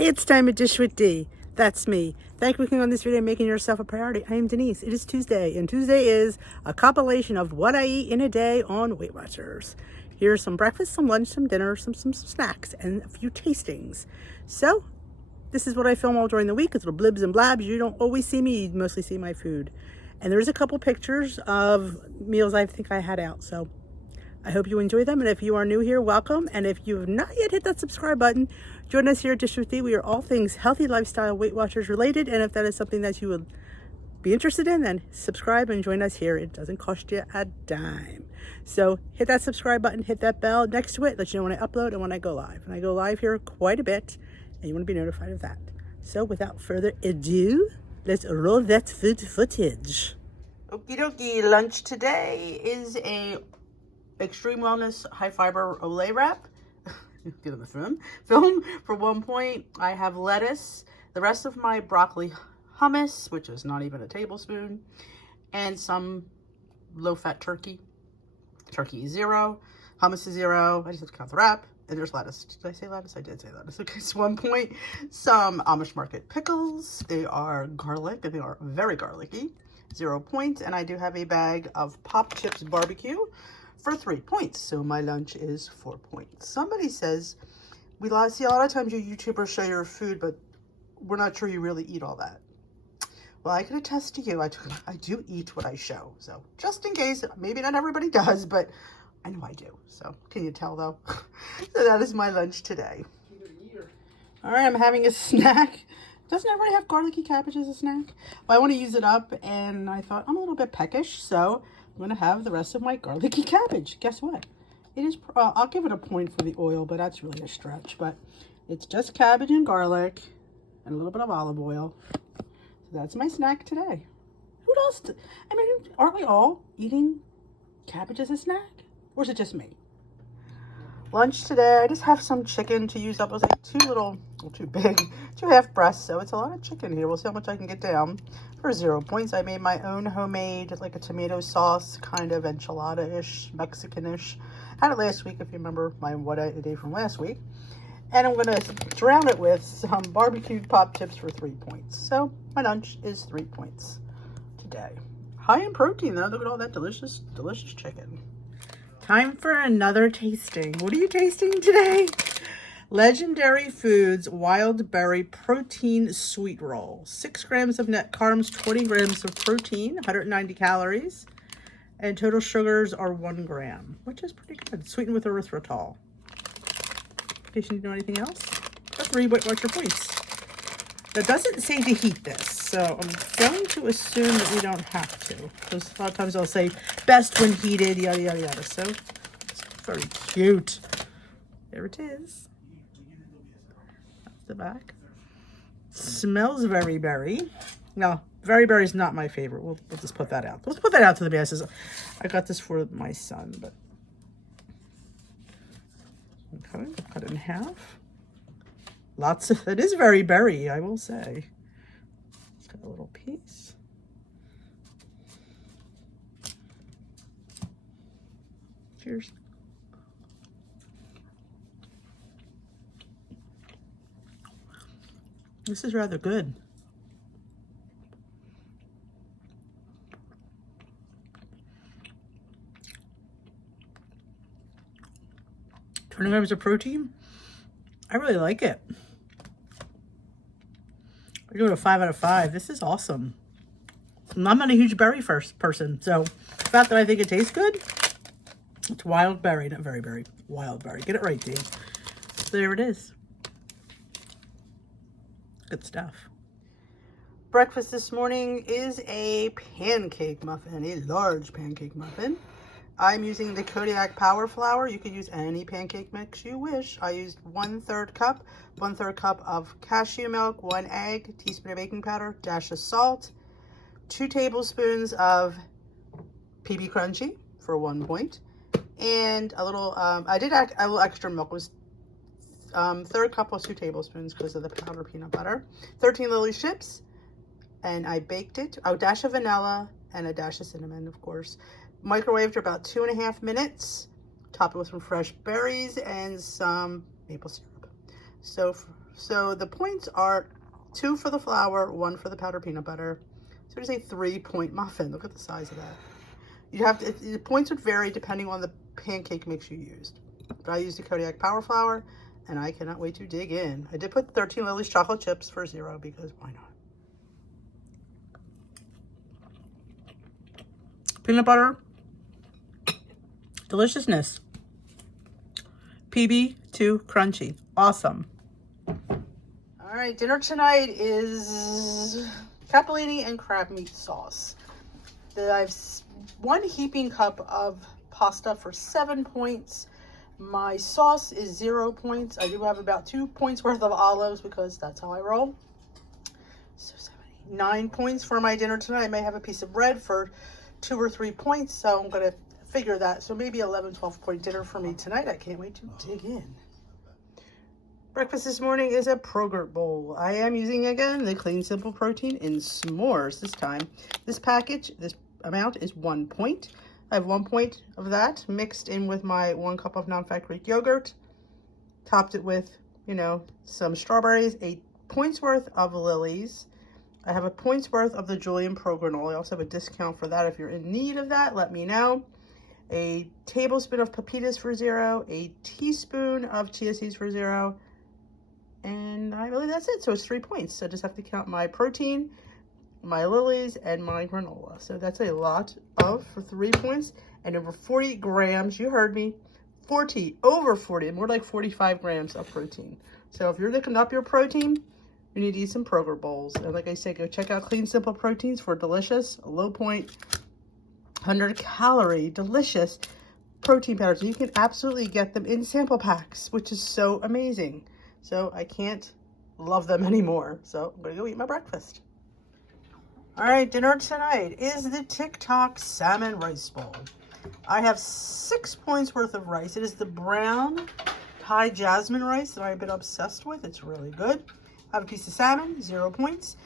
Hey, it's time to dish with D. That's me. Thank you for clicking on this video and making yourself a priority. I am Denise. It is Tuesday, and Tuesday is a compilation of what I eat in a day on Weight Watchers. Here's some breakfast, some lunch, some dinner, some snacks, and a few tastings. So, this is what I film all during the week. It's little blibs and blabs. You don't always see me. You mostly see my food. And there's a couple pictures of meals I think I had out. So, I hope you enjoy them, and if you are new here, welcome. And if you have not yet hit that subscribe button, join us here at Dish with D. We are all things healthy, lifestyle, Weight Watchers related, and if that is something that you would be interested in, then subscribe and join us here. It doesn't cost you a dime. So hit that subscribe button, hit that bell next to it, let you know when I upload and when I go live. And I go live here quite a bit, and you want to be notified of that. So without further ado, let's roll that food footage. Okie dokie, lunch today is a Extreme Wellness High Fiber Olay Wrap. Get on the film. For 1 point, I have lettuce, the rest of my broccoli hummus, which is not even a tablespoon, and some low-fat turkey. Turkey is 0, hummus is 0. I just have to count the wrap. And there's lettuce. Did I say lettuce? I did say lettuce. Okay, so 1 point. Some Amish Market pickles. They are garlic, and they are very garlicky. 0 points. And I do have a bag of Pop Chips barbecue for 3 points. So my lunch is 4 points. Somebody says, we see a lot of times you YouTubers show your food, but we're not sure you really eat all that. Well, I can attest to you, I do eat what I show. So just in case, maybe not everybody does, but I know I do. So can you tell though? So that is my lunch today. All right, I'm having a snack. Doesn't everybody have garlicky cabbage as a snack? Well, I want to use it up, and I thought I'm a little bit peckish, so I'm going to have the rest of my garlicky cabbage. Guess what? It is, I'll give it a point for the oil, but that's really a stretch. But it's just cabbage and garlic and a little bit of olive oil. So that's my snack today. Who else? I mean, aren't we all eating cabbage as a snack? Or is it just me? Lunch today, I just have some chicken to use up. It was like too big, 2 half breasts, so it's a lot of chicken here. We'll see how much I can get down. For 0 points, I made my own homemade, like a tomato sauce, kind of enchilada-ish, Mexican-ish. Had it last week, if you remember my what I ate from last week. And I'm going to drown it with some barbecued Pop Chips for 3 points. So my lunch is 3 points today. High in protein, though. Look at all that delicious, delicious chicken. Time for another tasting. What are you tasting today? Legendary Foods Wild Berry Protein Sweet Roll. 6 grams of net carbs, 20 grams of protein, 190 calories, and total sugars are 1 gram, which is pretty good. Sweetened with erythritol. In case you need to know anything else, that's 3 Weight Watcher points. That doesn't say to heat this, so I'm going to assume that we don't have to. Because a lot of times I'll say best when heated, yada, yada, yada. So it's very cute. There it is. That's the back. Smells very berry. No, very berry is not my favorite. We'll just put that out. Let's put that out to the masses. I got this for my son, but okay, cut it in half. Lots of, it is very berry, I will say. It's got a little piece. Cheers. This is rather good. Turning grams of protein. I really like it. I give it a 5 out of 5. This is awesome. I'm not a huge berry person, so the fact that I think it tastes good, it's wild berry, not very berry. Wild berry. Get it right, Dave. So there it is. Good stuff. Breakfast this morning is a pancake muffin, a large pancake muffin. I'm using the Kodiak Power Flour. You could use any pancake mix you wish. I used 1/3 cup, 1/3 cup of cashew milk, 1 egg, teaspoon of baking powder, dash of salt, 2 tablespoons of PB Crunchy for 1 point, and a little, I did add a little extra milk. It was 1/3 cup was 2 tablespoons because of the powdered peanut butter, 13 Lily chips, and I baked it. A dash of vanilla and a dash of cinnamon, of course. Microwaved for about 2.5 minutes. Top it with some fresh berries and some maple syrup. So So the points are 2 for the flour, 1 for the powdered peanut butter. So it's a 3-point muffin. Look at the size of that. You have to, the points would vary depending on the pancake mix you used. But I used the Kodiak Power Flour, and I cannot wait to dig in. I did put 13 Lily's chocolate chips for 0 because why not? Peanut butter, deliciousness. PB too crunchy, awesome. All right, dinner tonight is capellini and crab meat sauce. I've 1 heaping cup of pasta for 7 points. My sauce is 0 points. I do have about 2 points worth of olives because that's how I roll. So 9 points for my dinner tonight. I may have a piece of bread for 2 or 3 points, so I'm gonna figure that. So maybe 11, 12 point dinner for me tonight. I can't wait to dig in. Breakfast this morning is a Progurt bowl. I am using again the Clean Simple Protein in s'mores this time. This package, this amount is 1 point. I have 1 point of that mixed in with my 1 cup of non-fat Greek yogurt. Topped it with, you know, some strawberries, 8 points worth of Lily's. I have a point's worth of the Julian Pro granola. I also have a discount for that. If you're in need of that, let me know. A tablespoon of pepitas for 0, a teaspoon of chia seeds for 0, and I believe that's it. So it's 3 points. So I just have to count my protein, my Lily's, and my granola. So that's a lot for 3 points and over 40 grams. You heard me, 40, over 40, more like 45 grams of protein. So if you're looking up your protein, you need to eat some Progurt bowls. And like I said, go check out Clean Simple Proteins for delicious, low point, 100 calorie, delicious protein powders. You can absolutely get them in sample packs, which is so amazing. So I can't love them anymore. So I'm gonna go eat my breakfast. All right, dinner tonight is the TikTok salmon rice bowl. I have 6 points worth of rice. It is the brown Thai jasmine rice that I've been obsessed with. It's really good. I have a piece of salmon, 0 points.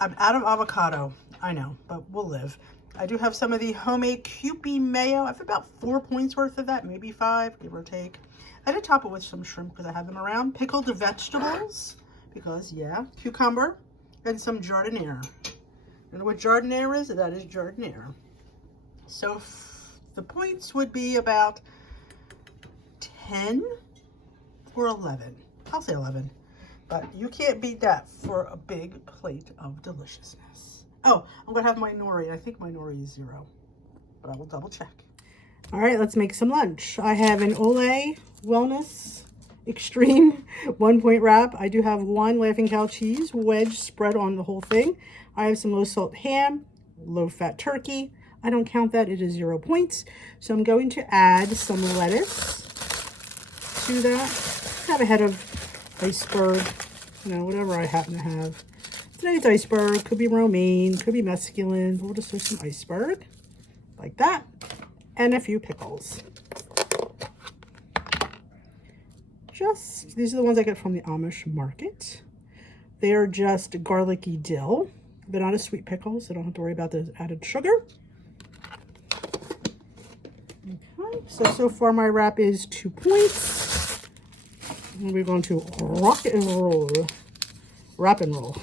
I'm out of avocado. I know, but we'll live. I do have some of the homemade Kewpie mayo. I have about 4 points worth of that, maybe 5, give or take. I did top it with some shrimp because I have them around. Pickled vegetables, because yeah, cucumber, and some jardiniere. You know what jardiniere is? That is jardiniere. So the points would be about 10 or 11. I'll say 11. But you can't beat that for a big plate of deliciousness. Oh, I'm going to have my nori. I think my nori is 0, but I will double check. All right, let's make some lunch. I have an Olay Wellness Extreme 1 point wrap. I do have 1 Laughing Cow cheese wedge spread on the whole thing. I have some low salt ham, low fat turkey. I don't count that, it is 0 points. So I'm going to add some lettuce to that. I have a head of iceberg, you know, whatever I happen to have. Today's iceberg, could be romaine, could be mesclun. We'll just throw some iceberg like that, and a few pickles. These are the ones I get from the Amish market. They are just garlicky dill, but not a sweet pickle, so don't have to worry about the added sugar. Okay, so far my wrap is 2 points. And we're going to rock and roll. Wrap and roll.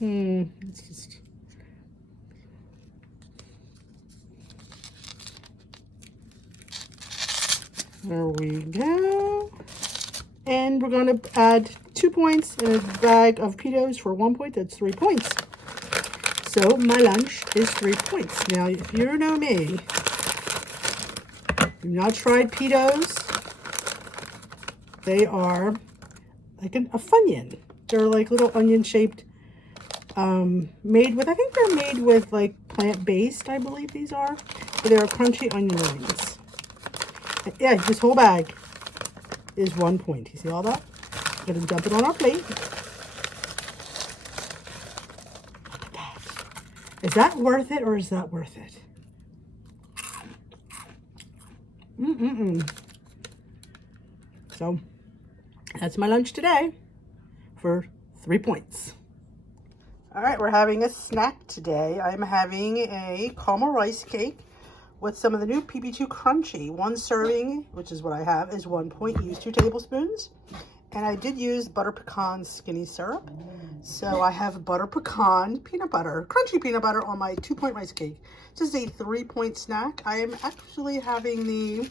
It's just... There we go. And we're going to add 2 points and a bag of pitos for 1 point. That's 3 points. So my lunch is 3 points. Now, if you know me, you've not tried pitos. They are like a Funyun. They're like little onion-shaped, made with, I think they're made with like plant-based, I believe these are. But they're crunchy onion rings. Yeah, this whole bag is 1 point. You see all that? We're going to dump it on our plate. Look at that. Is that worth it or is that worth it? So, that's my lunch today for 3 points. All right, we're having a snack today. I'm having a caramel rice cake with some of the new PB2 Crunchy. One serving, which is what I have, is 1 point. Use 2 tablespoons. And I did use butter pecan skinny syrup. So I have butter pecan peanut butter, crunchy peanut butter on my 2-point rice cake. This is a 3-point snack. I am actually having the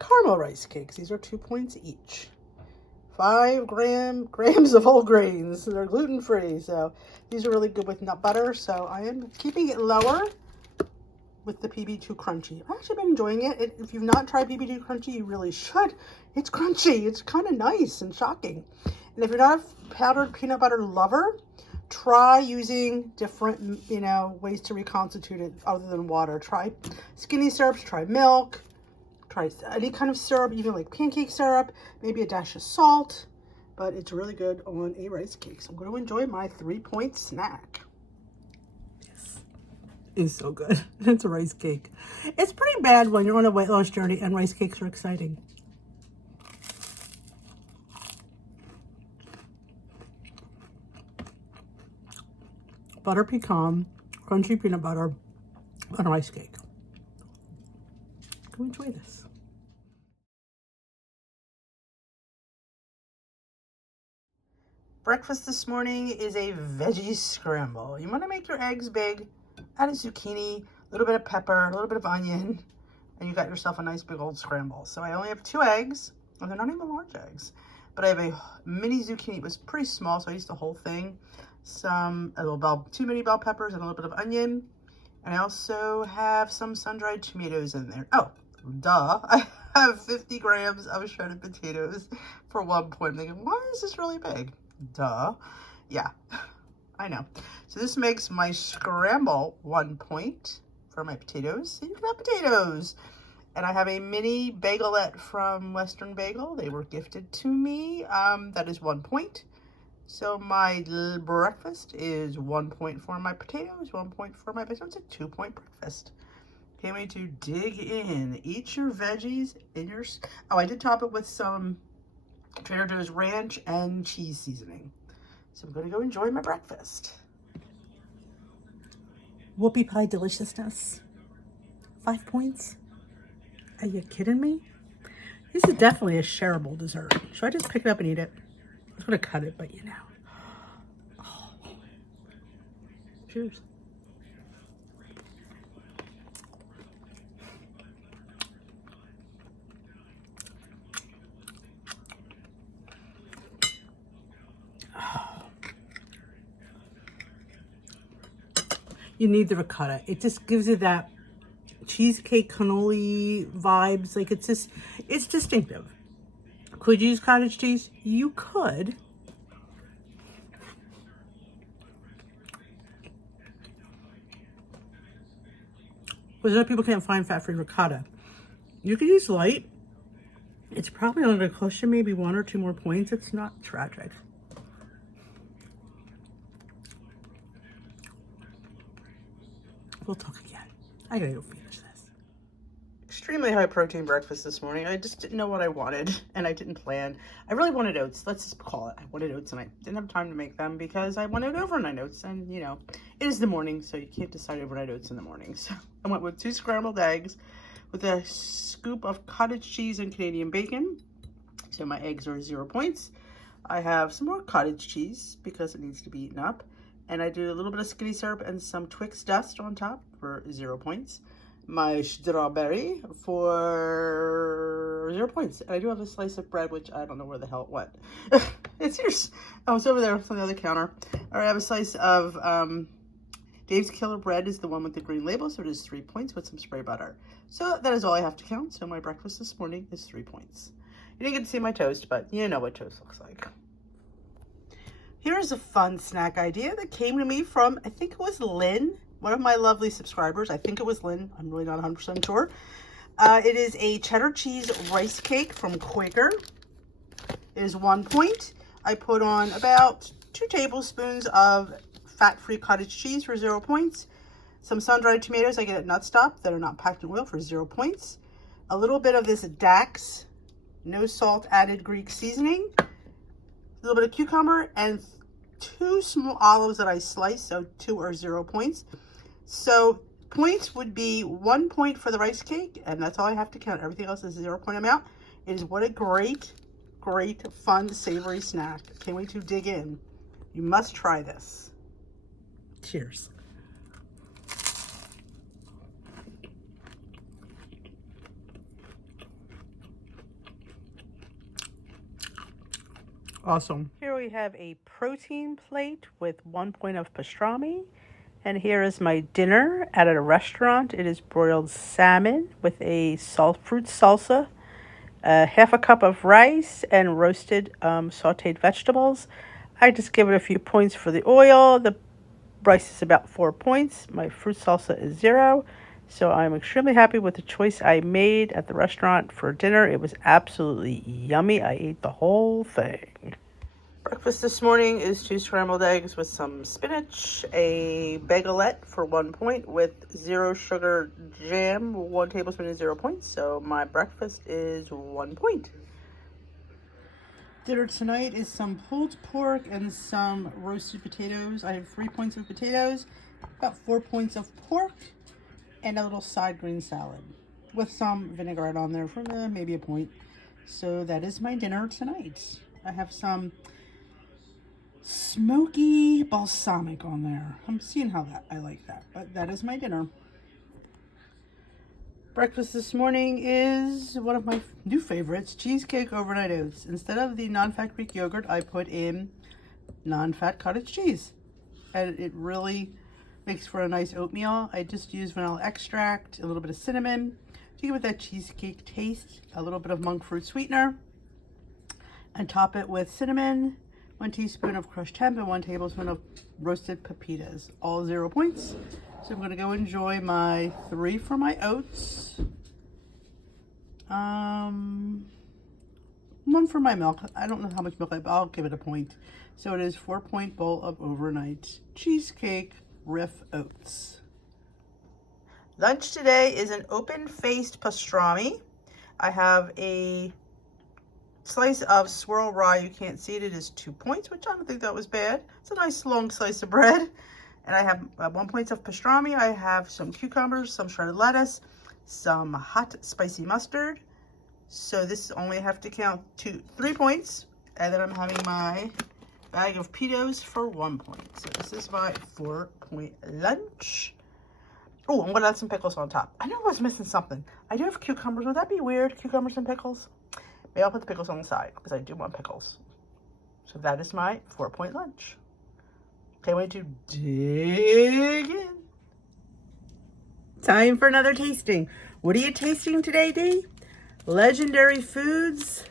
caramel rice cakes. These are 2 points each. 5 grams of whole grains. They're gluten-free, so these are really good with nut butter. So I am keeping it lower with the PB2 Crunchy. I've actually been enjoying it. If you've not tried PB2 Crunchy, you really should. It's crunchy. It's kind of nice and shocking. And if you're not a powdered peanut butter lover, try using different, ways to reconstitute it other than water. Try skinny syrups, try milk, try any kind of syrup, even like pancake syrup, maybe a dash of salt, but it's really good on a rice cake. So I'm going to enjoy my 3-point snack. Is so good. It's a rice cake. It's pretty bad when you're on a weight loss journey and rice cakes are exciting. Butter pecan, crunchy peanut butter on a rice cake. Go enjoy this. Breakfast this morning is a veggie scramble. You want to make your eggs big. Add a zucchini, a little bit of pepper, a little bit of onion, and you got yourself a nice big old scramble. So I only have 2 eggs, and they're not even large eggs, but I have a mini zucchini. It was pretty small, so I used the whole thing. 2 mini bell peppers and a little bit of onion, and I also have some sun-dried tomatoes in there. Oh, duh! I have 50 grams of shredded potatoes for 1 point. I'm thinking, why is this really big? Duh. Yeah. I know. So this makes my scramble 1 point for my potatoes. So you can have potatoes. And I have a mini bagelette from Western Bagel. They were gifted to me. That is 1 point. So my breakfast is 1 point for my potatoes, 1 point for my potatoes. It's a 2-point breakfast. Can't wait to dig in. Eat your veggies in your... Oh, I did top it with some Trader Joe's ranch and cheese seasoning. So I'm going to go enjoy my breakfast. Whoopie pie deliciousness. 5 points? Are you kidding me? This is definitely a shareable dessert. Should I just pick it up and eat it? I was going to cut it, but Oh. Cheers. You need the ricotta. It just gives you that cheesecake cannoli vibes. Like it's distinctive. Could you use cottage cheese? You could. But other people can't find fat-free ricotta. You could use light. It's probably only going to cost you maybe 1 or 2 more points. It's not tragic. We'll talk again. I gotta go finish this. Extremely high protein breakfast this morning. I just didn't know what I wanted and I didn't plan. I really wanted oats. Let's just call it. I wanted oats and I didn't have time to make them because I wanted overnight oats. And it is the morning, so you can't decide overnight oats in the morning. So I went with 2 scrambled eggs with a scoop of cottage cheese and Canadian bacon. So my eggs are 0 points. I have some more cottage cheese because it needs to be eaten up. And I do a little bit of skinny syrup and some Twix dust on top for 0 points. My strawberry for 0 points. And I do have a slice of bread, which I don't know where the hell it went. It's yours. Oh, it's over there on the other counter. All right, I have a slice of Dave's Killer Bread is the one with the green label, so it is 3 points with some spray butter. So that is all I have to count. So my breakfast this morning is 3 points. You didn't get to see my toast, but you know what toast looks like. Here's a fun snack idea that came to me from, I think it was Lynn, one of my lovely subscribers. I think it was Lynn. I'm really not 100% sure. It is a cheddar cheese rice cake from Quaker. It is 1 point. I put on about 2 tablespoons of fat-free cottage cheese for 0 points. Some sun-dried tomatoes I get at Nut Stop that are not packed in oil for 0 points. A little bit of this Dax, no salt added Greek seasoning. A little bit of cucumber and 2 small olives that I sliced, so 2 or 0 points. So Points would be 1 point for the rice cake, and that's all I have to count. Everything else is a 0 point amount. It is what a great, fun, savory snack. Can't wait to dig in. You must try this. Cheers. Awesome. Here we have a protein plate with 1 point of pastrami. And here is my dinner at a restaurant. It is broiled salmon with a fruit salsa, half a cup of rice, and roasted sauteed vegetables. I just give it a few points for the oil. The rice is about 4 points. My fruit salsa is 0. So I'm extremely happy with the choice I made at the restaurant for dinner. It was absolutely yummy. I ate the whole thing. Breakfast this morning is 2 scrambled eggs with some spinach, a bagelette for 1 point with 0 sugar jam, 1 tablespoon is 0 points. So my breakfast is 1 point. Dinner tonight is some pulled pork and some roasted potatoes. I have 3 points of potatoes, about 4 points of pork, and a little side green salad with some vinaigrette on there for maybe a point. So that is my dinner tonight. I have some smoky balsamic on there. I'm seeing how I like that, but that is my dinner. Breakfast this morning is one of my new favorites, cheesecake overnight oats. Instead of the non-fat Greek yogurt, I put in non-fat cottage cheese, and it really makes for a nice oatmeal. I just use vanilla extract, a little bit of cinnamon to give it that cheesecake taste, a little bit of monk fruit sweetener, and top it with cinnamon, 1 teaspoon of crushed hemp, and 1 tablespoon of roasted pepitas, all 0 points. So I'm going to go enjoy my 3 for my oats, 1 for my milk. I don't know how much milk I'll give it a point. So it is 4 point bowl of overnight cheesecake riff oats. Lunch today is an open-faced pastrami. I have a slice of swirl rye. You can't see it. It is 2 points, which I don't think that was bad. It's a nice long slice of bread. And I have 1 point of pastrami. I have some cucumbers, some shredded lettuce, some hot spicy mustard. So this only have to count to 3 points. And then I'm having my bag of pitos for 1 point. So this is my 4 point lunch. Oh, I'm gonna add some pickles on top. I know I was missing something. I do have cucumbers. Would that be weird? Cucumbers and pickles? Maybe I'll put the pickles on the side because I do want pickles. So that is my 4 point lunch. Can't wait to dig in. Time for another tasting. What are you tasting today, Dee? Legendary Foods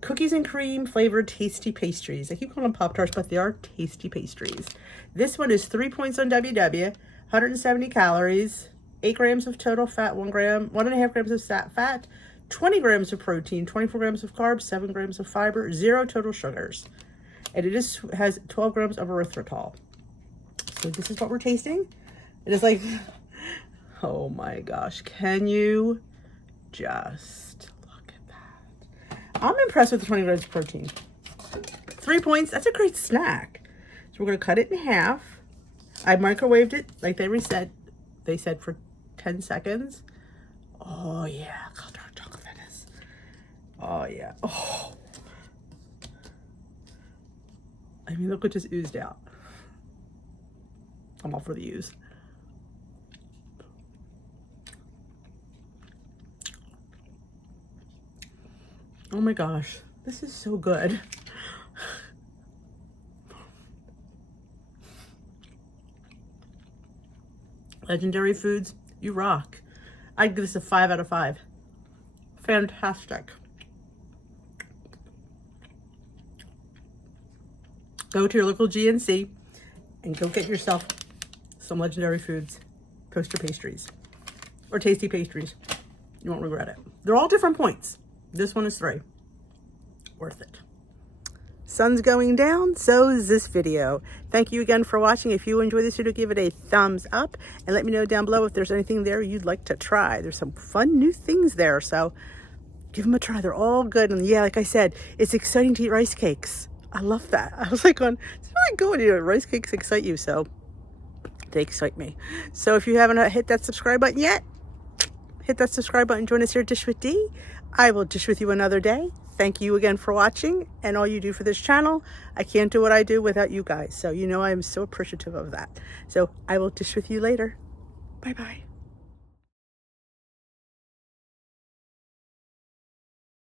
cookies and cream flavored tasty pastries. I keep calling them Pop-Tarts, but they are tasty pastries. This one is 3 points on WW, 170 calories, 8 grams of total fat, 1 gram, 1.5 grams of fat, 20 grams of protein, 24 grams of carbs, 7 grams of fiber, 0 total sugars. And it has 12 grams of erythritol. So this is what we're tasting. It is like, oh my gosh, can you just look at that? I'm impressed with the 20 grams of protein. 3 points, that's a great snack. So we're gonna cut it in half. I microwaved it, like they said for 10 seconds. Oh yeah, oh yeah, oh. I mean, look what just oozed out. I'm all for the ooze. Oh my gosh, this is so good. Legendary Foods, you rock. I'd give this a 5 out of 5. Fantastic. Go to your local GNC and go get yourself some Legendary Foods toaster pastries or tasty pastries. You won't regret it. They're all different points. This one is 3. Worth it. Sun's going down, so is this video. Thank you again for watching. If you enjoyed this video, give it a thumbs up and let me know down below if there's anything there you'd like to try. There's some fun new things there, so give them a try. They're all good. And yeah, like I said, it's exciting to eat rice cakes. I love that. I was like, it's really good. Rice cakes excite you, so They excite me. So if you haven't hit that subscribe button yet, hit that subscribe button. Join us here at Dish with D. I will dish with you another day. Thank you again for watching and all you do for this channel. I can't do what I do without you guys. So you know I'm so appreciative of that. So I will dish with you later. Bye-bye.